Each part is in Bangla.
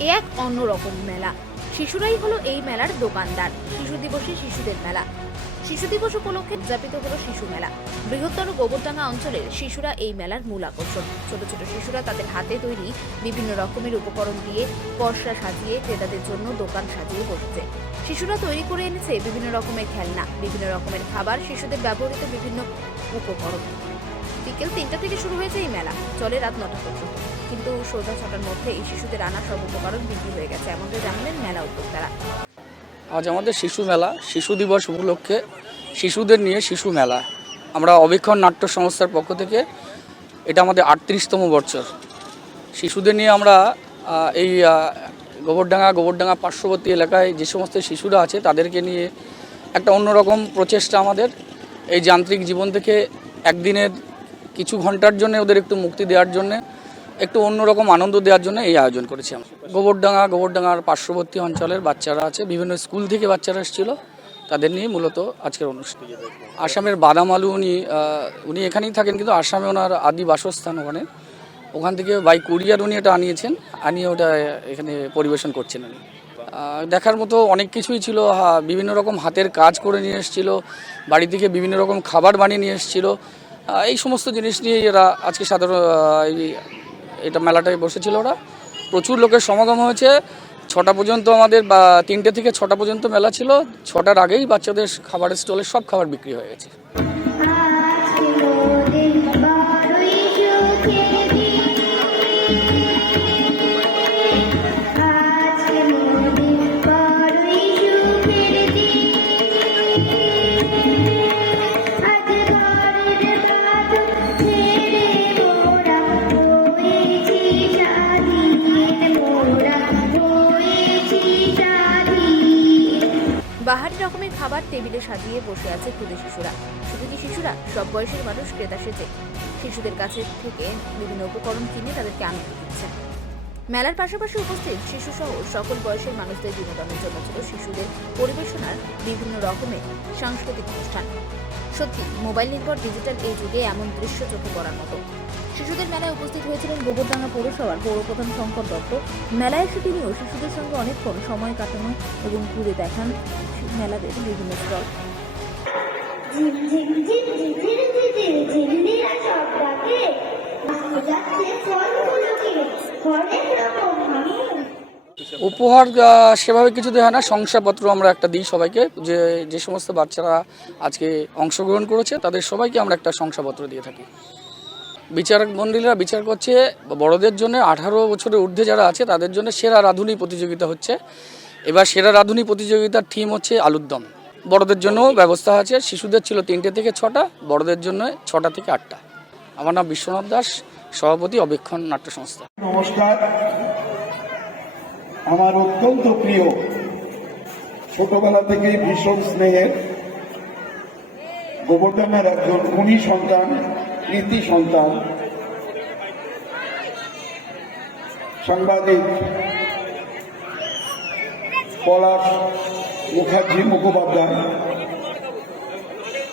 এ এক অন্যরকম মেলা। শিশুরাই হলো এই মেলার দোকানদার। শিশু দিবসে শিশুদের মেলা। শিশু দিবস উপলক্ষে উদযাপিত হলো শিশু মেলা। বৃহত্তর গোবরডাঙ্গা অঞ্চলের শিশুরা এই মেলার মূল আকর্ষণ। ছোট ছোট শিশুরা তাদের হাতে তৈরি বিভিন্ন রকমের উপকরণ দিয়ে পর্সা সাজিয়ে ক্রেতাদের জন্য দোকান সাজিয়ে বসেছে। শিশুরা তৈরি করে এনেছে বিভিন্ন রকমের খেলনা, বিভিন্ন রকমের খাবার, শিশুদের ব্যবহৃত বিভিন্ন উপকরণ। বিকেল তিনটা থেকে শুরু হয়েছে এই মেলা। চলে রাত নটা পর্যন্ত। কিন্তু সন্ধ্যা ছটার মধ্যে এই শিশুদের আনা সব উপকরণ বিক্রি হয়ে গেছে, এমনটাই জানালেন মেলা উদ্যোক্তারা আজ আমাদের শিশু মেলা, শিশু দিবস উপলক্ষে শিশুদের নিয়ে শিশু মেলা। আমরা অবীক্ষণ নাট্য সংস্থার পক্ষ থেকে এটা আমাদের আটত্রিশতম বছর। শিশুদের নিয়ে আমরা এই গোবরডাঙ্গা গোবরডাঙ্গা পার্শ্ববর্তী এলাকায় যে সমস্ত শিশুরা আছে তাদেরকে নিয়ে একটা অন্যরকম প্রচেষ্টা আমাদের। এই যান্ত্রিক জীবন থেকে একদিনের কিছু ঘণ্টার জন্য ওদের একটু মুক্তি দেওয়ার জন্য, একটু অন্যরকম আনন্দ দেওয়ার জন্য এই আয়োজন করেছি আমরা। গোবরডাঙ্গা, গোবরডাঙ্গার পার্শ্ববর্তী অঞ্চলের বাচ্চারা আছে, বিভিন্ন স্কুল থেকে বাচ্চারা এসেছিল, তাদের নিয়ে মূলত আজকের অনুষ্ঠান। আসামের বাদাম আলু উনি উনি এখানেই থাকেন, কিন্তু আসামে ওনার আদি বাসস্থান ওখানে। ওখান থেকে বাই কুরিয়ার উনি এটা আনিয়েছেন, আনিয়ে ওটা এখানে পরিবেশন করছেন উনি। দেখার মতো অনেক কিছুই ছিল বিভিন্ন রকম হাতের কাজ করে নিয়ে এসেছিল, বাড়ি থেকে বিভিন্ন রকম খাবার বানিয়ে নিয়ে এসেছিল। এই সমস্ত জিনিস নিয়ে এরা আজকে সাধারণ এটা মেলাটায় বসেছিল ওরা, প্রচুর লোকের সমাগম হয়েছে। ছটা পর্যন্ত আমাদের, বা তিনটে থেকে ছটা পর্যন্ত মেলা ছিল। ছটার আগেই বাচ্চাদের খাবারের স্টলে সব খাবার বিক্রি হয়ে গেছে। খাবার টেবিলে সাজিয়ে বসে আছে ক্ষুদে শিশুরা। শুধু কি শিশুরা? সব বয়সের মানুষ ক্রেতা সেজে। শিশুদের কাছে থেকে বিভিন্ন উপকরণ কিনে তাদেরকে আনন্দ দিচ্ছে। মেলার পাশাপাশি উপস্থিত শিশু সহ সকল বয়সের মানুষদের বিনোদনের জন্য ছিল শিশুদের পরিবেশনার বিভিন্ন রকমের সাংস্কৃতিক অনুষ্ঠান। সত্যি, মোবাইল নির্ভর ডিজিটাল এই যুগে এমন দৃশ্য চোখে পড়ার মতো। শিশুদের মেলায় উপস্থিত হয়েছিলেন গোবরডাঙ্গা পৌরসভার পৌরপ্রধান শঙ্কর দত্ত। মেলায় এসে তিনিও শিশুদের সঙ্গে অনেকক্ষণ সময় কাটানো এবং ঘুরে দেখান। মেলাদের বিভিন্ন স্টল উপহার সেভাবে কিছু দেওয়া না। শংসাপত্র আমরা একটা দিই সবাইকে, যে যে সমস্ত বাচ্চারা আজকে অংশগ্রহণ করেছে, তাদের সবাইকে আমরা একটা শংসাপত্র দিয়ে থাকি। বিচারক মন্ডলীরা বিচার করছে, বড়দের জন্য আঠারো বছরের ঊর্ধ্বে যারা আছে, তাদের জন্য সেরা রাঁধুনি প্রতিযোগিতা হচ্ছে। এবার সেরা রাঁধুনি প্রতিযোগিতার থিম হচ্ছে আলুর দম বড়দের জন্য ব্যবস্থা আছে, শিশুদের ছিল তিনটে থেকে ছটা, বড়দের জন্য ছটা থেকে আটটা। আমার নাম বিশ্বনাথ দাস, সভাপতি অবেক্ষণ নাট্য সংস্থা। নমস্কার। আমার অত্যন্ত প্রিয়, ছোটবেলা থেকে ভীষণ স্নেহের, গোবর্ধনের একজন গুণী সন্তান কৃতি সন্তান, সাংবাদিক পলাশ, মুখার্জি, মুখোপাধ্যায়।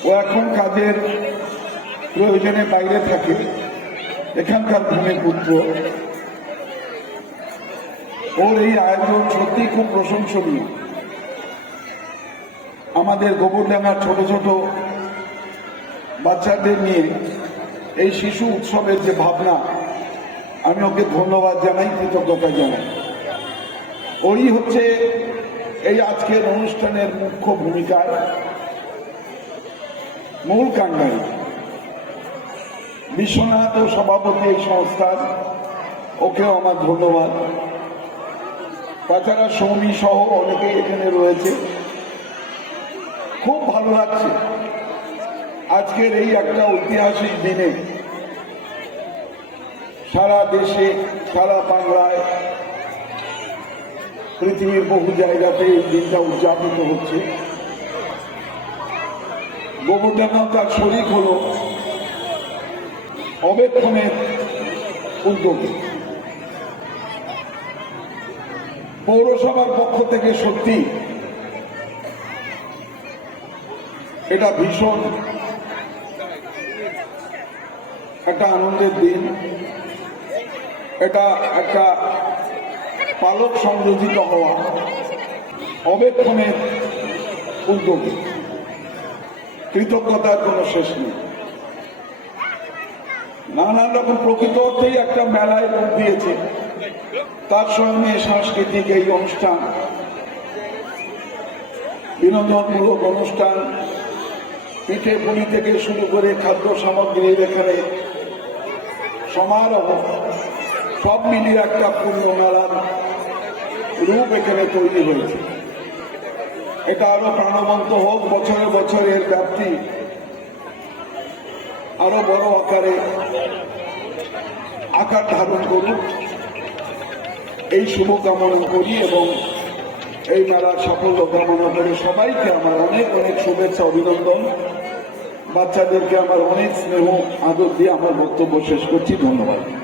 ও এখন কাজের প্রয়োজনে বাইরে থাকে। এখানকার ভূমিপুত্র ওর এই আয়োজন সত্যি খুব প্রশংসনীয়। আমাদের গোবরডাঙ্গার ছোট ছোট বাচ্চাদের নিয়ে এই শিশু উৎসবের যে ভাবনা, আমি ওকে ধন্যবাদ জানাই, কৃতজ্ঞতা জানাই। ওই হচ্ছে এই আজকের অনুষ্ঠানের মুখ্য ভূমিকার মূল কাণ্ডারী বিশ্বনাথ ও সভাপতি এই সংস্থার, ওকেও আমার ধন্যবাদ। তাছাড়া সৌমি সহ অনেকেই এখানে রয়েছে। খুব ভালো লাগছে। আজকের এই একটা ঐতিহাসিক দিনে সারা দেশে, সারা বাংলায় পৃথিবীর বহু জায়গাতে এই দিনটা উদযাপিত হচ্ছে। গোবর্ধনাও তার শরিক হল অবেক্ষণের উদ্যোগে। পৌরসভার পক্ষ থেকে সত্যি এটা ভীষণ একটা আনন্দের দিন। এটা একটা পালক সংযোজিত হওয়া অবেক্ষণের উদ্যোগ। কৃতজ্ঞতার কোনো শেষ নেই। নানান রকম প্রকৃত অর্থেই একটা মেলায় রূপ দিয়েছে। তার সঙ্গে সাংস্কৃতিক এই অনুষ্ঠান, বিনোদনমূলক অনুষ্ঠান, পিঠে পুলি থেকে শুরু করে খাদ্য সামগ্রীর এখানে সমারোহ, সব মিলিয়ে একটা পূর্ণ মেলার রূপ এখানে তৈরি হয়েছে। এটা আরও প্রাণবন্ত হোক, বছরে বছরের ব্যাপ্তি আরও বড় আকারে আকার ধারণ করুক। এই শুভকামনা করি এবং এই মেলার সাফল্য কামনা করে সবাইকে আমার অনেক অনেক শুভেচ্ছা, অভিনন্দন। বাচ্চাদেরকে আমার অনেক স্নেহ, আদর দিয়ে আমার বক্তব্য শেষ করছি। ধন্যবাদ।